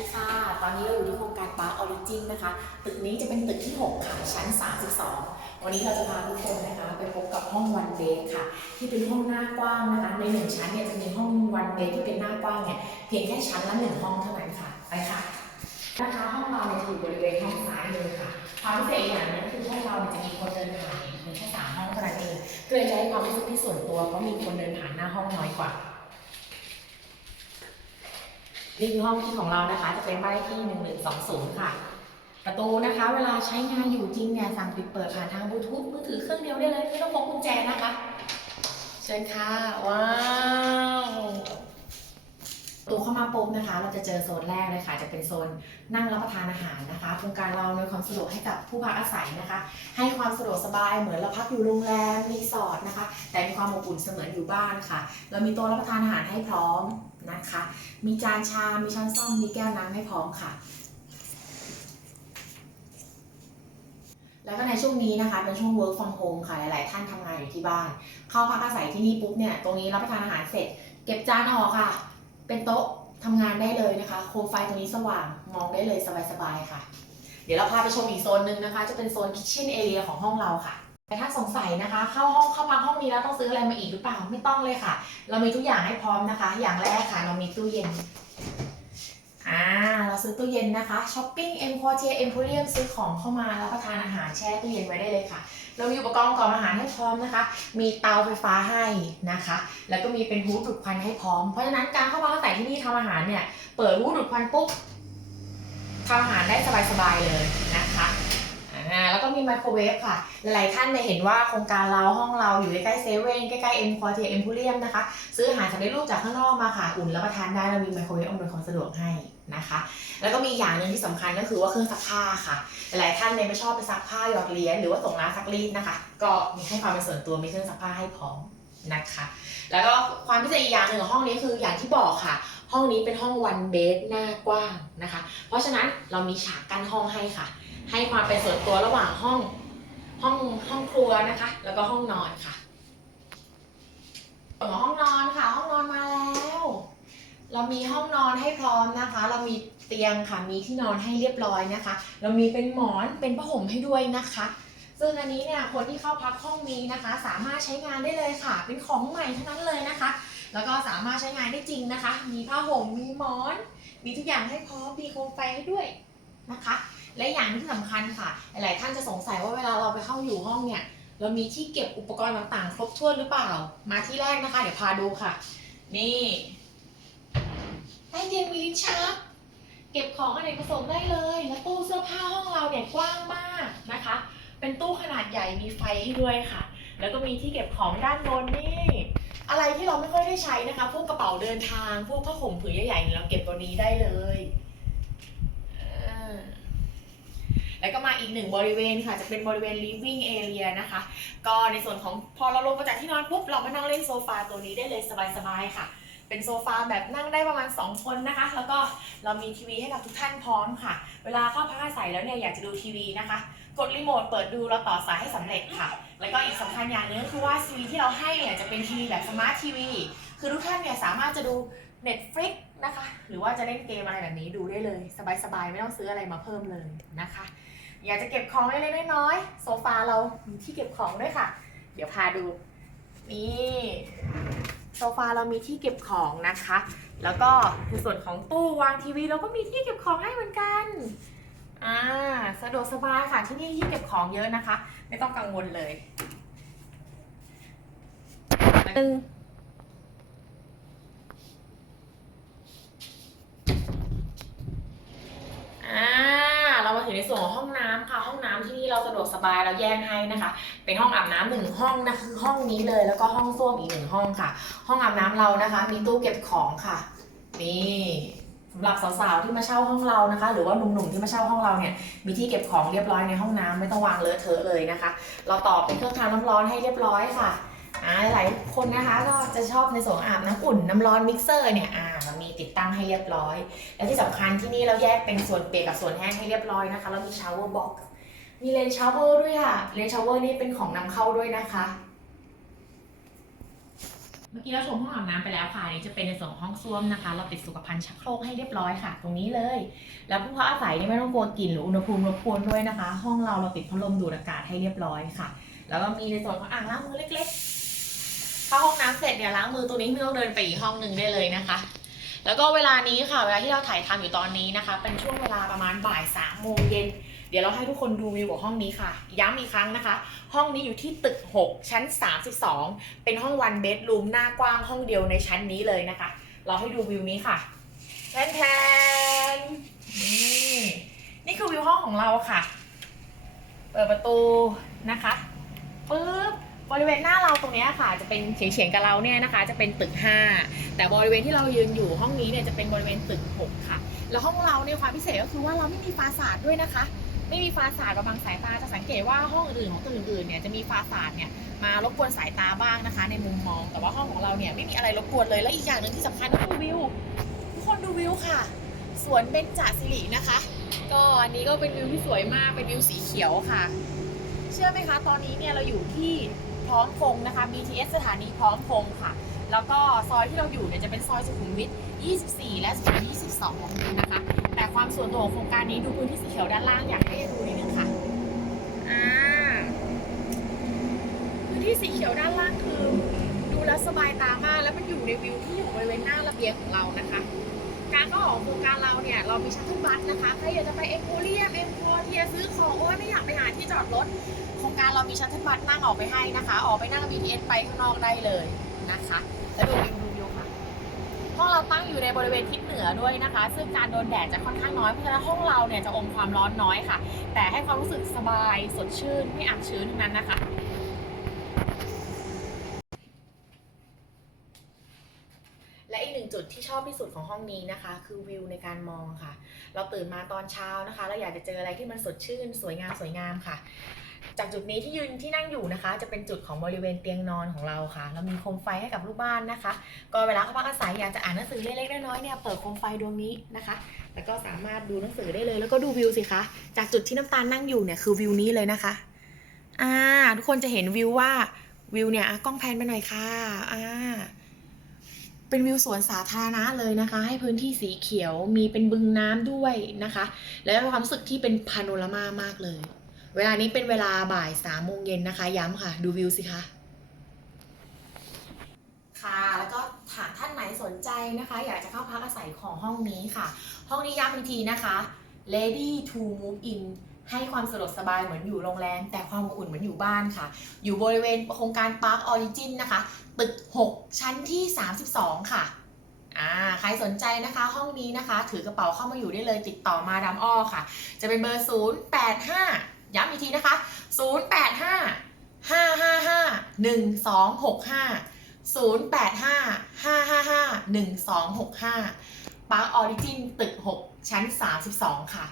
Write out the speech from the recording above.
ดีค่ะ ตอนนี้เราอยู่ที่โครงการปาร์คออริจินนะคะ ตึกนี้จะเป็นตึกที่ 6 ค่ะ ชั้น 32 วันนี้เราจะพาทุกคนนะคะ ไปพบกับห้องวันเบสค่ะ ที่เป็นห้องหน้ากว้างนะคะ ในหนึ่งชั้นเนี่ยจะมีห้องวันเบสที่เป็นหน้ากว้างเนี่ยเพียงแค่ชั้นละหนึ่งห้องเท่านั้นค่ะ ไปค่ะนะคะห้องเราเนี่ยอยู่บริเวณห้องซ้ายมือค่ะ ความพิเศษอย่างนึงคือห้องเราเนี่ยจะมีคนเดินผ่านเพียงแค่สามห้องเท่านั้นเองก็เลยจะให้ความรู้สึกที่ส่วนตัวเพราะมีคนเดินผ่านหน้าห้องน้อยกว่า นี่คือห้องที่ของเรานะคะ จะเป็นบ้านเลขที่1120 ค่ะ ประตูนะคะ เวลาใช้งานอยู่จริงเนี่ยสั่งปิดเปิดผ่านทางบลูทูธมือถือเครื่องเดียวได้เลยไม่ต้องพกกุญแจนะคะ เชิญค่ะ ว้าว ประตูเข้ามาปุ๊บนะคะ เราจะเจอโซนแรกเลยค่ะ จะเป็นโซนนั่งรับประทานอาหารนะคะโครงการเราในวยความสะดวกให้กับผู้พักอาศัยนะคะ ให้ความสะดวกสบายเหมือนเราพักอยู่โรงแรมรีสอร์ทนะคะ แต่มีความอบอุ่นเสมือนอยู่บ้านค่ะ เรามีโต๊ะรับประทานอาหารให้พร้อมนะคะ มีจานชามมีช้อนส้อมมีแก้วน้ำให้พร้อมค่ะแล้วก็ในช่วงนี้นะคะเป็นช่วง work from home ค่ะ หลาย ๆ ท่านทำงานอยู่ที่บ้าน เข้าพักอาศัยที่นี่ปุ๊บเนี่ย ตรงนี้รับประทานอาหารเสร็จ เก็บจานออกค่ะ เป็นโต๊ะทำงานได้เลยนะคะ โคมไฟตรงนี้สว่างมองได้เลยสบายๆค่ะ เดี๋ยวเราพาไปชมอีกโซนหนึ่งนะคะ จะเป็นโซนคิทเช่นเอเรียของห้องเราค่ะแต่ถ้าสงสัยนะคะ เข้าห้องเข้าพักห้องนี้แล้วต้องซื้ออะไรมาอีกหรือเปล่าไม่ต้องเลยค่ะ เรามีทุกอย่างให้พร้อมนะคะ อย่างแรกค่ะ เรามีตู้เย็น อ่าเราซื้อตู้เย็นนะคะช้อปปิ้งเอ็มพอเทียเอ็มโพเรียมซื้อของเข้ามารับประทานอาหารแช่ตู้เย็นไว้ได้เลยค่ะ เรามีอุปกรณ์ประกอบอาหารให้พร้อมนะคะ มีเตาไฟฟ้าให้นะคะ แล้วก็มีเป็นฮูดดูดควันให้พร้อม เพราะฉะนั้นการเข้ามาอาศัยที่นี่ทำอาหารเนี่ย เปิดฮูดดูดควันปุ๊บทำอาหารได้สบายๆเลยนะคะอ่าแล้วก็มีไมโครเวฟค่ะ หลายท่านเนี่ยเห็นว่าโครงการเราห้องเราอยู่ใกล้ๆเซเว่นใกล้ๆเอ็มพอเทียเอ็มพูเรียมนะคะ ซื้ออาหารสำเร็จรูปจากข้างนอกมาค่ะ อุ่นแล้วประทานได้เรามีไมโครเวฟอำนวยความสะดวกให้ นะคะ แล้วก็มีอย่างหนึ่งที่สำคัญก็คือว่าเครื่องซักผ้าค่ะ หลายท่านเนี่ยไม่ชอบไปซักผ้าหยอดเหรียญหรือว่าส่งร้านซักรีดนะคะ ก็มีให้ความเป็นส่วนตัวมีเครื่องซักผ้าให้พร้อมนะคะ แล้วก็ความพิเศษอีกอย่างหนึ่งของห้องนี้คืออย่างที่บอกค่ะ ห้องนี้เป็นห้องวันเบสหน้ากว้างนะคะ เพราะฉะนั้นเรามีฉากกั้นห้องให้ค่ะ ให้ความเป็นส่วนตัวระหว่างห้องห้องห้องครัวนะคะ แล้วก็ห้องนอนค่ะส่วนของห้องนอนค่ะ ห้องนอนมาแล้ว เรามีห้องนอนให้พร้อมนะคะ เรามีเตียงค่ะ มีที่นอนให้เรียบร้อยนะคะ เรามีเป็นหมอน เป็นผ้าห่มให้ด้วยนะคะ ซึ่งอันนี้เนี่ย คนที่เข้าพักห้องนี้นะคะ สามารถใช้งานได้เลยค่ะ เป็นของใหม่ทั้งนั้นเลยนะคะ แล้วก็สามารถใช้งานได้จริงนะคะ มีผ้าห่ม มีหมอน มีทุกอย่างให้พร้อม มีโคมไฟให้ด้วยนะคะ และอย่างที่สำคัญค่ะ หลายๆท่านจะสงสัยว่าเวลาเราไปเข้าอยู่ห้องเนี่ย เรามีที่เก็บอุปกรณ์ต่างๆ ครบถ้วนหรือเปล่า มาที่แรกนะคะ เดี๋ยวพาดูค่ะ นี่ ใต้เตียงมีลิ้นชัก เก็บของอเนกระสงค์ได้เลยแล้วตู้เสื้อผ้าห้องเราเนี่ยกว้างมากนะคะ เป็นตู้ขนาดใหญ่มีไฟให้ด้วยค่ะ แล้วก็มีที่เก็บของด้านบนนี่ อะไรที่เราไม่ค่อยได้ใช้นะคะ พวกกระเป๋าเดินทาง พวกผ้าห่มผืนใหญ่ๆเนี่ยเราเก็บตัวนี้ได้เลยแล้วก็มาอีกหนึ่งบริเวณค่ะ จะเป็นบริเวณ living area นะคะ ก็ในส่วนของพอเราลงมาจากที่นอนปุ๊บ เรามานั่งเล่นโซฟาตัวนี้ได้เลยสบายๆค่ะ เป็นโซฟาแบบนั่งได้ประมาณ 2 คนนะคะ แล้วก็เรามีทีวีให้กับทุกท่านพร้อมค่ะ เวลาเข้าพักอาศัยแล้วเนี่ยอยากจะดูทีวีนะคะ กดรีโมทเปิดดูเราต่อสายให้สำเร็จค่ะ แล้วก็อีกสำคัญอย่างหนึงก็คือว่าทีวีที่เราให้เนี่ยจะเป็นทีวีแบบสมาร์ททีวีคือทุกท่านเนี่ยสามารถจะดู Netflix นะคะ หรือว่าจะเล่นเกมอะไรแบบนี้ดูได้เลย สบายๆ ไม่ต้องซื้ออะไรมาเพิ่มเลยนะคะ อยากจะเก็บของเล็กๆน้อยๆโซฟาเรามีที่เก็บของด้วยค่ะ เดี๋ยวพาดู นี่ โซฟาเรามีที่เก็บของนะคะ แล้วก็ในส่วนของตู้วางทีวีเราก็มีที่เก็บของให้เหมือนกันอ่าสะดวกสบายค่ะที่นี่ที่เก็บของเยอะนะคะ ไม่ต้องกังวลเลยหนึ่งอ่าเรามาถึงในส่วนของห้องน้ เราสะดวกสบายเราแยกให้นะคะ เป็นห้องอาบน้ำหนึ่งห้องนะคือห้องนี้เลยแล้วก็ห้องส้วมอีกหนึ่งห้องค่ะ ห้องอาบน้ำเรานะคะ มีตู้เก็บของค่ะ นี่สำหรับสาวๆที่มาเช่าห้องเรานะคะ หรือว่าหนุ่มๆที่มาเช่าห้องเราเนี่ยมีที่เก็บของเรียบร้อยในห้องน้ำไม่ต้องวางเลอะเทอะเลยนะคะ เราต่อเป็นเครื่องทำน้ำร้อนให้เรียบร้อยค่ะอ่าหลายคนนะคะก็จะชอบในส่วนอาบน้ำอุ่นน้ำร้อนมิกเซอร์เนี่ยอ่าเรามีติดตั้งให้เรียบร้อย และที่สำคัญที่นี่เราแยกเป็นส่วนเปียกกับส่วนแห้งให้เรียบร้อยนะคะแล้วมีชาวเวอร์บ็อกซ์ มีเลนชาวเวอร์ด้วยค่ะ เลนชาวเวอร์นี่เป็นของนำเข้าด้วยนะคะ เมื่อกี้เราชมห้องอาบน้ำไปแล้วค่ะอันนี้จะเป็นในส่วนของห้องส้วมนะคะ เราติดสุขภัณฑ์ชักโครกให้เรียบร้อยค่ะ ตรงนี้เลย แล้วผู้พักอาศัยนี่ไม่ต้องกลัวกลิ่นหรืออุณหภูมิรบกวนด้วยนะคะ ห้องเราเราติดพัดลมดูดอากาศให้เรียบร้อยค่ะ แล้วก็มีในส่วนของอ่างล้างมือเล็กๆเข้าห้องน้ำเสร็จเนี่ยล้างมือตัวนี้ไม่ต้องเดินไปอีกห้องหนึ่งได้เลยนะคะ แล้วก็เวลานี้ค่ะ เวลาที่เราถ่ายทำอยู่ตอนนี้นะคะ เป็นช่วงเวลาประมาณบ่ายสามโมงเย็น เดี๋ยวเราให้ทุกคนดูวิวของห้องนี้ค่ะ ย้ำอีกครั้งนะคะ ห้องนี้อยู่ที่ตึก 6 ชั้น 32 เป็นห้องวันเบดรูมหน้ากว้างห้องเดียวในชั้นนี้เลยนะคะ เราให้ดูวิวนี้ค่ะแทนแทนนี่นี่คือวิวห้องของเราค่ะ เปิดประตูนะคะปึ๊บบริเวณหน้าเราตรงนี้ค่ะ จะเป็นเฉียงๆกับเราเนี่ยนะคะ จะเป็นตึก 5 แต่บริเวณที่เรายืนอยู่ห้องนี้เนี่ยจะเป็นบริเวณตึก 6 ค่ะ แล้วห้องเราเนี่ยความพิเศษก็คือว่าเราไม่มีฟาสาดด้วยนะคะ ไม่มีฟาสาดระบังสายตาจะสังเกตว่าห้องอื่นของตึกอื่นๆเนี่ยจะมีฟาสาดเนี่ยมารบกวนสายตาบ้างนะคะ ในมุมมองแต่ว่าห้องของเราเนี่ยไม่มีอะไรรบกวนเลยและอีกอย่างหนึ่งที่สำคัญก็คือวิวทุกคนดูวิวค่ะ สวนเบญจสิรินะคะ ก็อันนี้ก็เป็นวิวที่สวยมากเป็นวิวสีเขียวค่ะ เชื่อไหมคะ ตอนนี้เนี่ยเราอยู่ที่พร้อมพงนะคะ BTS สถานีพร้อมพงค่ะ แล้วก็ซอยที่เราอยู่เนี่ยจะเป็นซอยสุขุมวิท 24 และสุขุมวิท 22นะคะ แต่ความส่วนตัวของโครงการนี้ดูพื้นที่สีเขียวด้านล่างอยากให้ดูนิดนึงค่ะอ่าพื้นที่สีเขียวด้านล่างคือ ดูแลสบายตามากแล้วมันอยู่ในวิวที่อยู่บริเวณหน้าระเบียงของเรานะคะ การเข้าออกโครงการเราเนี่ยเรามีชัตเทิลบัสนะคะใครอยากจะไปเอ็มโพเรียมเอ็มพอเทียซื้อของโอ้ยไม่อยากไปหาที่จอดรถโครงการเรามีชัตเทิลบัสนั่งออกไปให้นะคะ ออกไปนั่ง BTS ไปข้างนอกได้เลยนะคะแล้วดูวิว ห้องเราตั้งอยู่ในบริเวณทิศเหนือด้วยนะคะ ซึ่งการโดนแดดจะค่อนข้างน้อยเพราะฉะนั้นห้องเราเนี่ยจะอมความร้อนน้อยค่ะ แต่ให้ความรู้สึกสบายสดชื่นไม่อับชื้นทั้งนั้นนะคะและอีกหนึ่งจุดที่ชอบที่สุดของห้องนี้นะคะ คือวิวในการมองค่ะ เราตื่นมาตอนเช้านะคะ เราอยากจะเจออะไรที่มันสดชื่น สวยงามสวยงามค่ะ จากจุดนี้ที่ยืนที่นั่งอยู่นะคะ จะเป็นจุดของบริเวณเตียงนอนของเราค่ะ เรามีโคมไฟให้กับลูกบ้านนะคะ ก็เวลาเขาพักอาศัยอยากจะอ่านหนังสือเล็กๆน้อยๆเนี่ยเปิดโคมไฟดวงนี้นะคะ แล้วก็สามารถดูหนังสือได้เลย แล้วก็ดูวิวสิคะจากจุดที่น้ำตาลนั่งอยู่เนี่ยคือวิวนี้เลยนะคะอ่าทุกคนจะเห็นวิวว่าวิวเนี่ยกล้องแพนไปหน่อยค่ะอ่าเป็นวิวสวนสาธารณะเลยนะคะ ให้พื้นที่สีเขียวมีเป็นบึงน้ำด้วยนะคะ และมีความรู้สึกที่เป็นพาโนรามามากเลย เวลานี้เป็นเวลาบ่ายสามโมงเย็นนะคะ ย้ำค่ะ ดูวิวสิคะค่ะ แล้วก็ถามท่านไหนสนใจนะคะ อยากจะเข้าพักอาศัยของห้องนี้ค่ะ ห้องนี้ย้ำอีกทีนะคะ ready to move in ให้ความสะดวกสบายเหมือนอยู่โรงแรม แต่ความอบอุ่นเหมือนอยู่บ้านค่ะ อยู่บริเวณโครงการ Park Origin นะคะ ตึก 6 ชั้นที่ 32 ค่ะอ่าใครสนใจนะคะห้องนี้นะคะ ถือกระเป๋าเข้ามาอยู่ได้เลยติดต่อมาดามอ้อค่ะ จะเป็นเบอร์ 085 ย้ำอีกทีนะคะ 085 555 1265 085 555 1265 Park Origin ตึก 6 ชั้น 32 ค่ะ